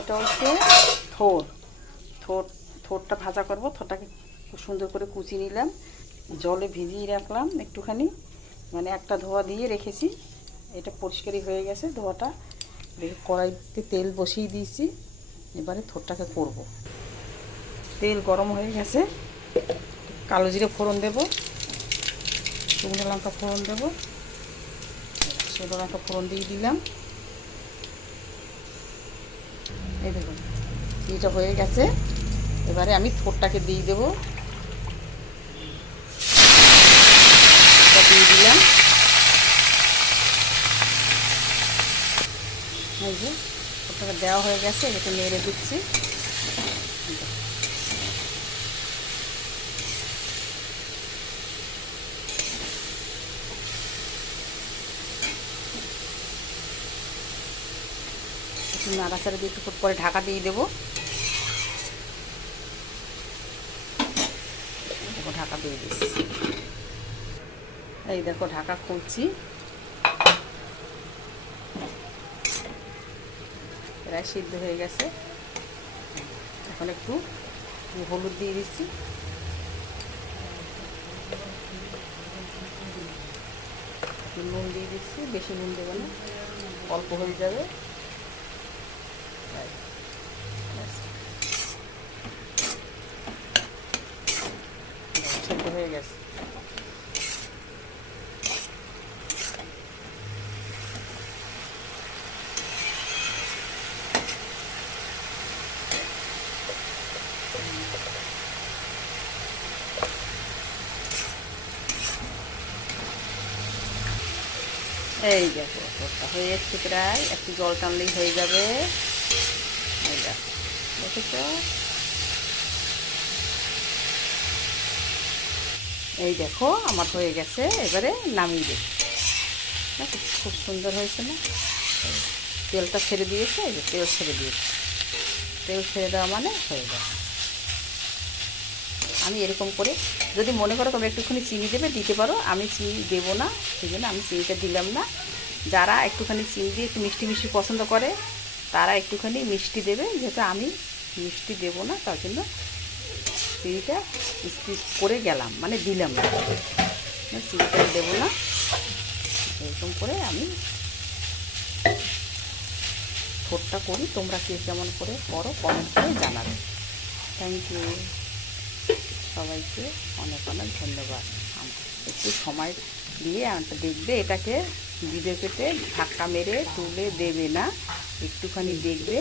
এটা হচ্ছে থোড় থোড় থোড়টা ভাজা করব। থোড়টাকে খুব সুন্দর করে কুচিয়ে নিলাম, জলে ভিজিয়ে রাখলাম একটুখানি, মানে একটা ধোয়া দিয়ে রেখেছি। এটা পরিষ্কারই হয়ে গেছে ধোয়াটা। কড়াইতে তেল বসিয়ে দিয়েছি, এবারে থোড়টাকে করব। তেল গরম হয়ে গেছে, কালো জিরে ফোড়ন দেব, শুকনো লঙ্কা ফোড়ন দেব, শুকনো লঙ্কা ফোড়ন দিয়ে দিলাম। এই দেখুন এটা হয়ে গেছে, এবারে আমি থোড়টাকে দিয়ে দেবো। দিয়ে দিলাম। এই যে থোড়টাকে দেওয়া হয়ে গেছে, এটাকে নেড়ে দিচ্ছি। নাড়াচাড়া দিয়ে একটু পরে ঢাকা দিয়ে দেবো। দেখো ঢাকা দিয়ে দিচ্ছি। এই দেখো ঢাকা খুলছি, প্রায় সিদ্ধ হয়ে গেছে। এখন একটু হলুদ দিয়ে দিচ্ছি, একটু নুন দিয়ে দিচ্ছি, বেশি নুন দেবো না, অল্প হয়ে যাবে। সিদ্ধ হয়ে গেছে। এই দেখো তোরটা হয়ে এসছে, প্রায় একটু জল টানলেই হয়ে যাবে। এই দেখো, দেখেছ? এই দেখো আমার হয়ে গেছে, এবারে নামিয়ে দেব। দেখো খুব সুন্দর হয়েছে না? তেলটা ছেড়ে দিয়েছে, এই যে তেল ছেড়ে দিয়েছে। তেল ছেড়ে দেওয়া মানে হয়ে যাবে। আমি এরকম করে, যদি মনে করো তোমরা একটুখানি চিনি দেবে দিতে পারো, আমি চিনি দেবো না, সেই জন্য আমি চিনিটা দিলাম না। যারা একটুখানি চিনি দিয়ে একটু মিষ্টি মিষ্টি পছন্দ করে তারা একটুখানি মিষ্টি দেবে, যেহেতু আমি মিষ্টি দেবো না তার জন্য চিনিটা স্কিপ করে গেলাম, মানে দিলাম না, চিনিটা দেবো না। এরকম করে আমি থোড়টা করি। তোমরা কে কেমন করে করো কমেন্ট করে জানাবে। থ্যাংক ইউ সবাইকে, অনেক অনেক ধন্যবাদ। একটু সময় দিয়ে দেখবে, এটাকে ভিডিও কেটে ধাক্কা মেরে তুলে দেবে না, একটুখানি দেখবে।